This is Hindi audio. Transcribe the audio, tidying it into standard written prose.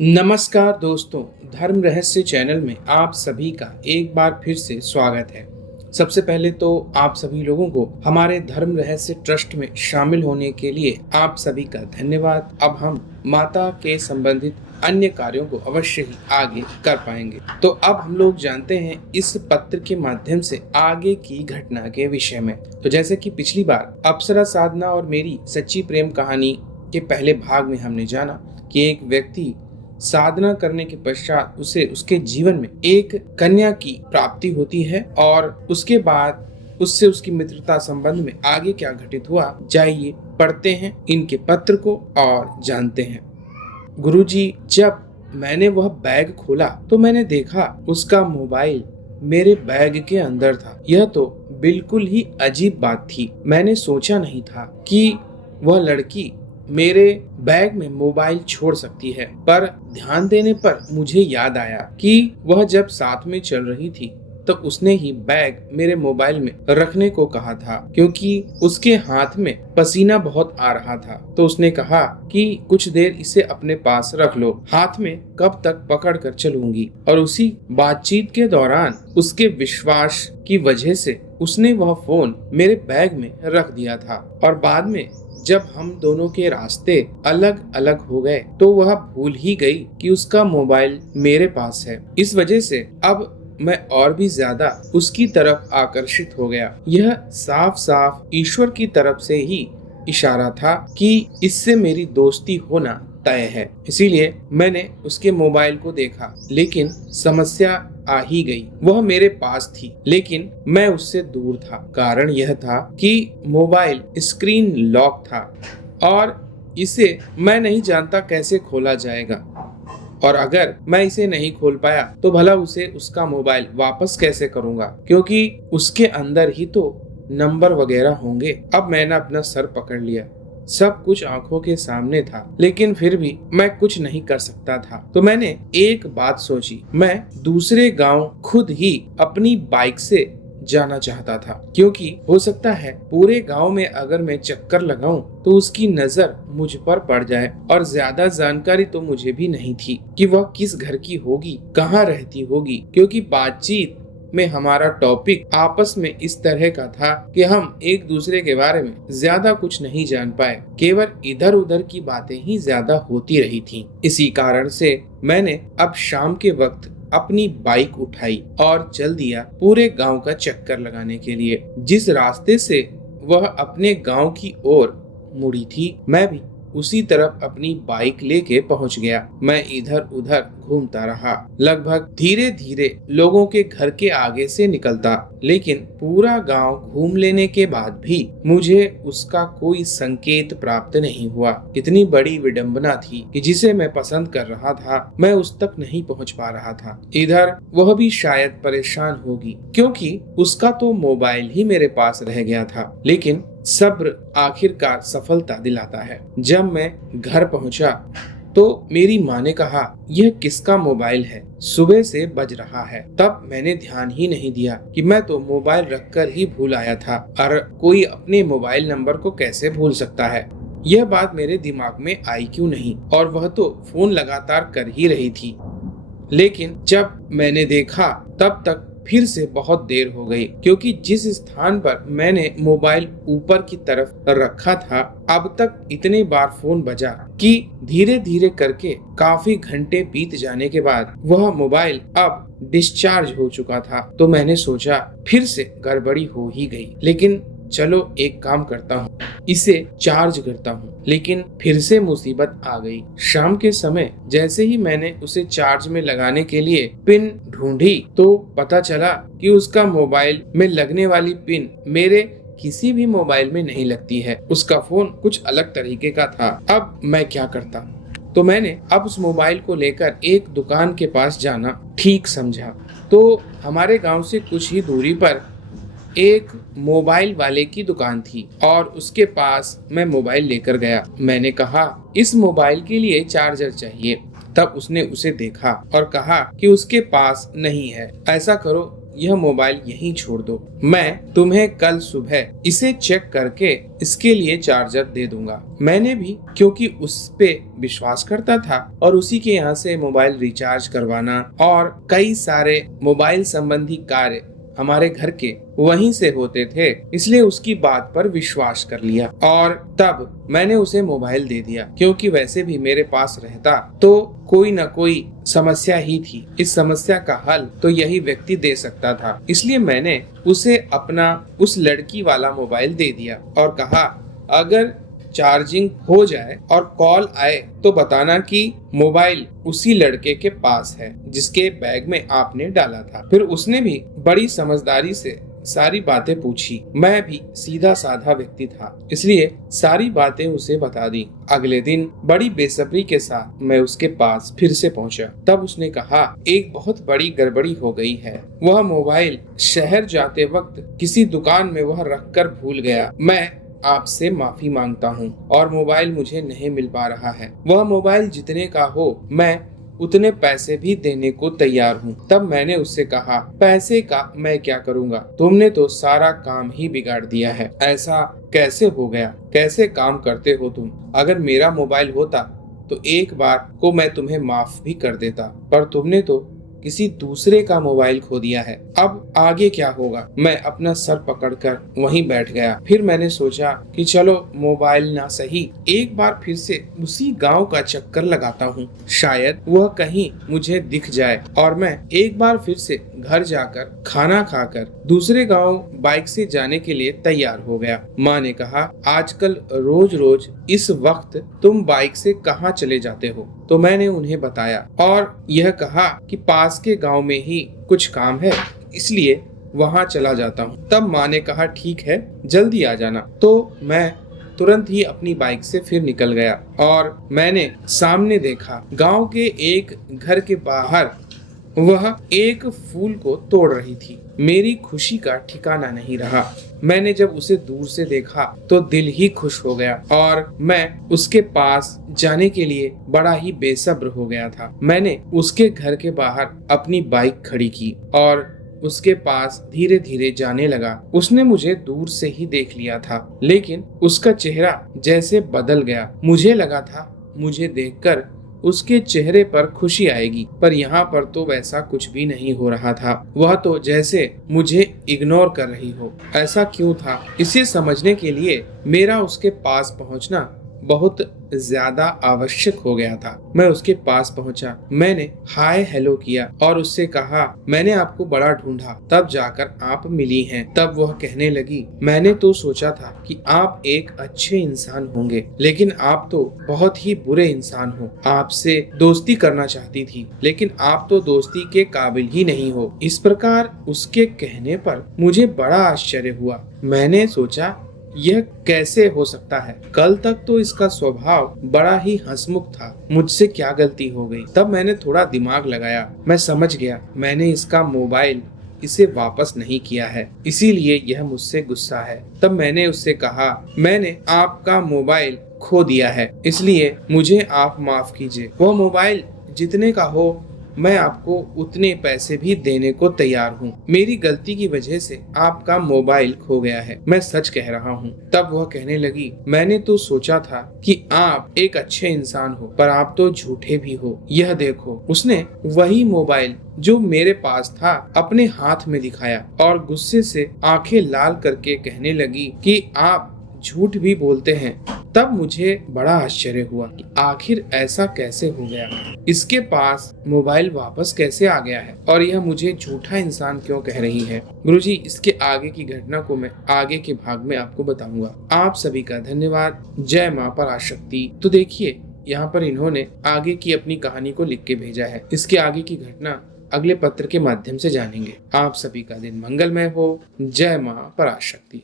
नमस्कार दोस्तों, धर्म रहस्य चैनल में आप सभी का एक बार फिर से स्वागत है। सबसे पहले तो आप सभी लोगों को हमारे धर्म रहस्य ट्रस्ट में शामिल होने के लिए आप सभी का धन्यवाद। अब हम माता के संबंधित अन्य कार्यों को अवश्य ही आगे कर पाएंगे। तो अब हम लोग जानते हैं इस पत्र के माध्यम से आगे की घटना के विषय में। तो जैसे कि पिछली बार अप्सरा साधना और मेरी सच्ची प्रेम कहानी के पहले भाग में हमने जाना कि एक व्यक्ति साधना करने के पश्चात उसे उसके जीवन में एक कन्या की प्राप्ति होती है और उसके बाद उससे उसकी मित्रता संबंध में आगे क्या घटित हुआ, जाइए पढ़ते हैं इनके पत्र को और जानते हैं। गुरुजी, जब मैंने वह बैग खोला तो मैंने देखा उसका मोबाइल मेरे बैग के अंदर था। यह तो बिल्कुल ही अजीब बात थी। मैंने सोचा नहीं था कि वह लड़की मेरे बैग में मोबाइल छोड़ सकती है, पर ध्यान देने पर मुझे याद आया कि वह जब साथ में चल रही थी तब उसने ही बैग मेरे मोबाइल में रखने को कहा था, क्योंकि उसके हाथ में पसीना बहुत आ रहा था। तो उसने कहा कि कुछ देर इसे अपने पास रख लो, हाथ में कब तक पकड़ कर चलूंगी। और उसी बातचीत के दौरान उसके विश्वास की वजह से उसने वह फोन मेरे बैग में रख दिया था और बाद में जब हम दोनों के रास्ते अलग अलग हो गए तो वह भूल ही गई कि उसका मोबाइल मेरे पास है। इस वजह से अब मैं और भी ज्यादा उसकी तरफ आकर्षित हो गया। यह साफ साफ ईश्वर की तरफ से ही इशारा था कि इससे मेरी दोस्ती होना तय है। इसीलिए मैंने उसके मोबाइल को देखा, लेकिन समस्या आ ही गई। वह मेरे पास थी लेकिन मैं उससे दूर था। कारण यह था कि मोबाइल स्क्रीन लॉक था और इसे मैं नहीं जानता कैसे खोला जाएगा, और अगर मैं इसे नहीं खोल पाया तो भला उसे उसका मोबाइल वापस कैसे करूंगा, क्योंकि उसके अंदर ही तो नंबर वगैरह होंगे। अब मैंने अपना सर पकड़ लिया। सब कुछ आंखों के सामने था, लेकिन फिर भी मैं कुछ नहीं कर सकता था। तो मैंने एक बात सोची, मैं दूसरे गांव खुद ही अपनी बाइक से जाना चाहता था, क्योंकि हो सकता है पूरे गांव में अगर मैं चक्कर लगाऊं तो उसकी नजर मुझ पर पड़ जाए। और ज्यादा जानकारी तो मुझे भी नहीं थी कि वह किस घर की होगी, कहाँ रहती होगी, क्योंकि बातचीत में हमारा टॉपिक आपस में इस तरह का था कि हम एक दूसरे के बारे में ज्यादा कुछ नहीं जान पाए, केवल इधर उधर की बातें ही ज्यादा होती रही थी। इसी कारण से मैंने अब शाम के वक्त अपनी बाइक उठाई और चल दिया पूरे गांव का चक्कर लगाने के लिए। जिस रास्ते से वह अपने गांव की ओर मुड़ी थी, मैं भी उसी तरफ अपनी बाइक लेके पहुंच गया। मैं इधर उधर घूमता रहा, लगभग धीरे धीरे लोगों के घर के आगे से निकलता, लेकिन पूरा गांव घूम लेने के बाद भी मुझे उसका कोई संकेत प्राप्त नहीं हुआ। इतनी बड़ी विडंबना थी कि जिसे मैं पसंद कर रहा था मैं उस तक नहीं पहुंच पा रहा था। इधर वह भी शायद परेशान होगी, क्योंकि उसका तो मोबाइल ही मेरे पास रह गया था। लेकिन सब्र आखिरकार सफलता दिलाता है। जब मैं घर पहुंचा तो मेरी माँ ने कहा, यह किसका मोबाइल है? सुबह से बज रहा है। तब मैंने ध्यान ही नहीं दिया कि मैं तो मोबाइल रखकर ही भूल आया था, और कोई अपने मोबाइल नंबर को कैसे भूल सकता है। यह बात मेरे दिमाग में आई क्यों नहीं, और वह तो फोन लगातार कर ही रही थी। लेकिन जब मैंने देखा तब तक फिर से बहुत देर हो गई, क्योंकि जिस स्थान पर मैंने मोबाइल ऊपर की तरफ रखा था अब तक इतने बार फोन बजा कि धीरे धीरे करके काफी घंटे बीत जाने के बाद वह मोबाइल अब डिस्चार्ज हो चुका था। तो मैंने सोचा फिर से गड़बड़ी हो ही गई, लेकिन चलो एक काम करता हूँ, इसे चार्ज करता हूँ। लेकिन फिर से मुसीबत आ गई। शाम के समय जैसे ही मैंने उसे चार्ज में लगाने के लिए पिन ढूंढी तो पता चला कि उसका मोबाइल में लगने वाली पिन मेरे किसी भी मोबाइल में नहीं लगती है। उसका फोन कुछ अलग तरीके का था। अब मैं क्या करता? तो मैंने अब उस मोबाइल को लेकर एक दुकान के पास जाना ठीक समझा। तो हमारे गांव से कुछ ही दूरी पर एक मोबाइल वाले की दुकान थी और उसके पास मैं मोबाइल लेकर गया। मैंने कहा, इस मोबाइल के लिए चार्जर चाहिए। तब उसने उसे देखा और कहा कि उसके पास नहीं है। ऐसा करो, यह मोबाइल यहीं छोड़ दो, मैं तुम्हें कल सुबह इसे चेक करके इसके लिए चार्जर दे दूंगा। मैंने भी, क्योंकि उस पे विश्वास करता था और उसी के यहाँ से मोबाइल रिचार्ज करवाना और कई सारे मोबाइल संबंधी कार्य हमारे घर के वहीं से होते थे, इसलिए उसकी बात पर विश्वास कर लिया और तब मैंने उसे मोबाइल दे दिया, क्योंकि वैसे भी मेरे पास रहता तो कोई न कोई समस्या ही थी। इस समस्या का हल तो यही व्यक्ति दे सकता था, इसलिए मैंने उसे अपना उस लड़की वाला मोबाइल दे दिया और कहा अगर चार्जिंग हो जाए और कॉल आए तो बताना कि मोबाइल उसी लड़के के पास है जिसके बैग में आपने डाला था। फिर उसने भी बड़ी समझदारी से सारी बातें पूछी। मैं भी सीधा साधा व्यक्ति था, इसलिए सारी बातें उसे बता दी। अगले दिन बड़ी बेसब्री के साथ मैं उसके पास फिर से पहुंचा। तब उसने कहा एक बहुत बड़ी गड़बड़ी हो गई है। वह मोबाइल शहर जाते वक्त किसी दुकान में वह रखकर भूल गया। मैं आपसे माफी मांगता हूँ और मोबाइल मुझे नहीं मिल पा रहा है। वह मोबाइल जितने का हो मैं उतने पैसे भी देने को तैयार हूँ। तब मैंने उससे कहा पैसे का मैं क्या करूँगा, तुमने तो सारा काम ही बिगाड़ दिया है। ऐसा कैसे हो गया, कैसे काम करते हो तुम? अगर मेरा मोबाइल होता तो एक बार को मैं तुम्हें माफ भी कर देता, पर तुमने तो किसी दूसरे का मोबाइल खो दिया है। अब आगे क्या होगा? मैं अपना सर पकड़कर वहीं बैठ गया। फिर मैंने सोचा कि चलो मोबाइल ना सही, एक बार फिर से उसी गांव का चक्कर लगाता हूँ, शायद वह कहीं मुझे दिख जाए और मैं एक बार फिर से घर जाकर खाना खाकर दूसरे गांव बाइक से जाने के लिए तैयार हो गया। माँ ने कहा आजकल रोज रोज इस वक्त तुम बाइक से कहाँ चले जाते हो? तो मैंने उन्हें बताया और यह कहा कि पास के गांव में ही कुछ काम है, इसलिए वहां चला जाता हूँ। तब माँ ने कहा ठीक है, जल्दी आ जाना। तो मैं तुरंत ही अपनी बाइक से फिर निकल गया और मैंने सामने देखा गांव के एक घर के बाहर वह एक फूल को तोड़ रही थी। मेरी खुशी का ठिकाना नहीं रहा। मैंने जब उसे दूर से देखा तो दिल ही खुश हो गया और मैं उसके पास जाने के लिए बड़ा ही बेसब्र हो गया था। मैंने उसके घर के बाहर अपनी बाइक खड़ी की और उसके पास धीरे धीरे जाने लगा। उसने मुझे दूर से ही देख लिया था, लेकिन उसका चेहरा जैसे बदल गया। मुझे लगा था मुझे देखकर उसके चेहरे पर खुशी आएगी, पर यहाँ पर तो वैसा कुछ भी नहीं हो रहा था। वह तो जैसे मुझे इग्नोर कर रही हो। ऐसा क्यों था? इसे समझने के लिए मेरा उसके पास पहुँचना बहुत ज्यादा आवश्यक हो गया था। मैं उसके पास पहुंचा, मैंने हाय हेलो किया और उससे कहा मैंने आपको बड़ा ढूंढा, तब जाकर आप मिली हैं। तब वह कहने लगी मैंने तो सोचा था कि आप एक अच्छे इंसान होंगे, लेकिन आप तो बहुत ही बुरे इंसान हो। आपसे दोस्ती करना चाहती थी, लेकिन आप तो दोस्ती के काबिल ही नहीं हो। इस प्रकार उसके कहने पर मुझे बड़ा आश्चर्य हुआ। मैंने सोचा यह कैसे हो सकता है? कल तक तो इसका स्वभाव बड़ा ही हंसमुख था। मुझसे क्या गलती हो गई? तब मैंने थोड़ा दिमाग लगाया। मैं समझ गया मैंने इसका मोबाइल इसे वापस नहीं किया है, इसीलिए यह मुझसे गुस्सा है। तब मैंने उससे कहा मैंने आपका मोबाइल खो दिया है, इसलिए मुझे आप माफ कीजिए। वह मोबाइल जितने का हो मैं आपको उतने पैसे भी देने को तैयार हूँ। मेरी गलती की वजह से आपका मोबाइल खो गया है, मैं सच कह रहा हूँ। तब वह कहने लगी मैंने तो सोचा था कि आप एक अच्छे इंसान हो, पर आप तो झूठे भी हो। यह देखो। उसने वही मोबाइल जो मेरे पास था अपने हाथ में दिखाया और गुस्से से आंखें लाल करके कहने लगी कि आप झूठ भी बोलते हैं। तब मुझे बड़ा आश्चर्य हुआ कि आखिर ऐसा कैसे हो गया, इसके पास मोबाइल वापस कैसे आ गया है और यह मुझे झूठा इंसान क्यों कह रही है। गुरुजी, इसके आगे की घटना को मैं आगे के भाग में आपको बताऊंगा। आप सभी का धन्यवाद। जय मां पराशक्ति। तो देखिए यहाँ पर इन्होंने आगे की अपनी कहानी को लिख के भेजा है। इसके आगे की घटना अगले पत्र के माध्यम से जानेंगे। आप सभी का दिन मंगलमय हो। जय मां पराशक्ति।